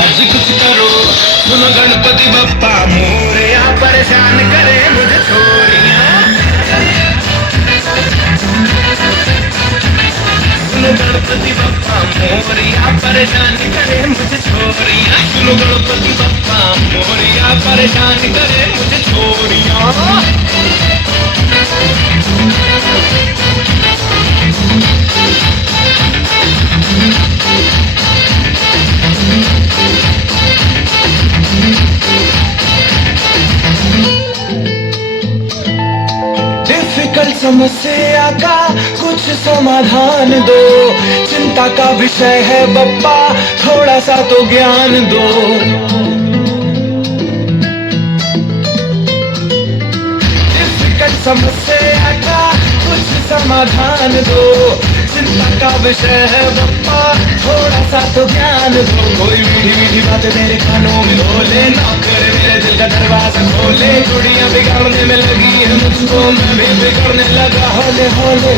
आज कुछ करो, सुनो गणपति बप्पा मोरया, परेशान करे मुझे छोरियां। सुनो गणपति बप्पा मोरया, परेशान करे मुझे छोरियां। सुनो गणपति बप्पा मोरया, परेशान करे मुझे छोरियां। समस्या का कुछ समाधान दो, चिंता का विषय है बप्पा थोड़ा सा तो ज्ञान दो। डिफिकल्ट समस्या का कुछ समाधान दो, चिंता का विषय है बप्पा थोड़ा सा तो ज्ञान दो। कोई मीठी मीठी बातें मेरे कानों में बोले, नौकर मेरे दिल का दरवाजा खोले। कुड़ियां बिगाड़ने में लगी है मुझको, मैं भी बिगड़ने लगा होले होले।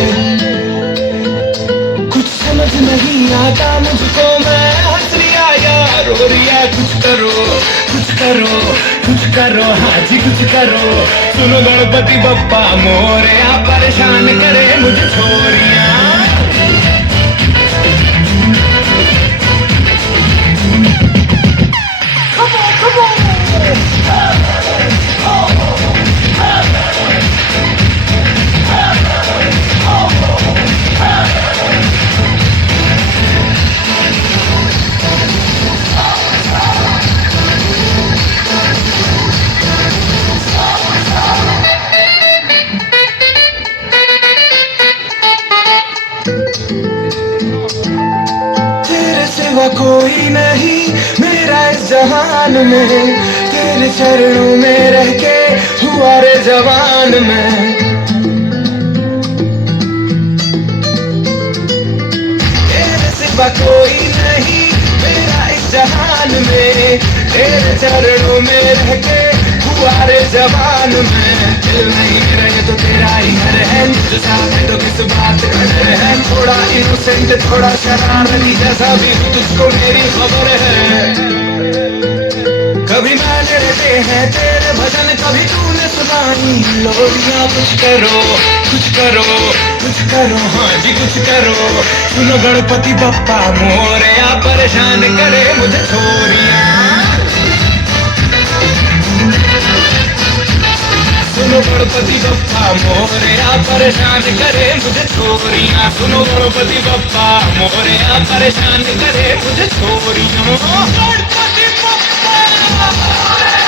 कुछ समझ नहीं आता मुझको, मैं हंस रिया या रो रिया। कुछ करो कुछ करो कुछ करो, हाँ जी कुछ करो। सुनो गणपति बप्पा मोरया, परेशान करे मुझे छोरियां। कोई नहीं मेरा इस जहान में, तेरे चरणों में रह के हुआ रे जवान में। तेरे सिवा कोई नहीं मेरा इस जहान में, तेरे चरणों में रह के हुआ रे जवान में। दिल नहीं मेरा ये तो तेरा ही घर है, मुझे साथ है तो किस बात का डर है। थोड़ा इनोसेंट थोड़ा शरारती जैसा भी तुझको मेरी खबर है। कभी मैंने रटे हैं तेरे भजन, कभी तूने सुनाई लोरियां। कुछ करो कुछ करो कुछ करो, हाँ जी कुछ करो। सुनो गणपति बप्पा मोरया, परेशान करे मुझे छोरियां। सुनो गणपति बप्पा मोरया, परेशान करे मुझे छोरियां। सुनो गणपति बप्पा मोरया, परेशान करे मुझे छोरियां। गणपति बप्पा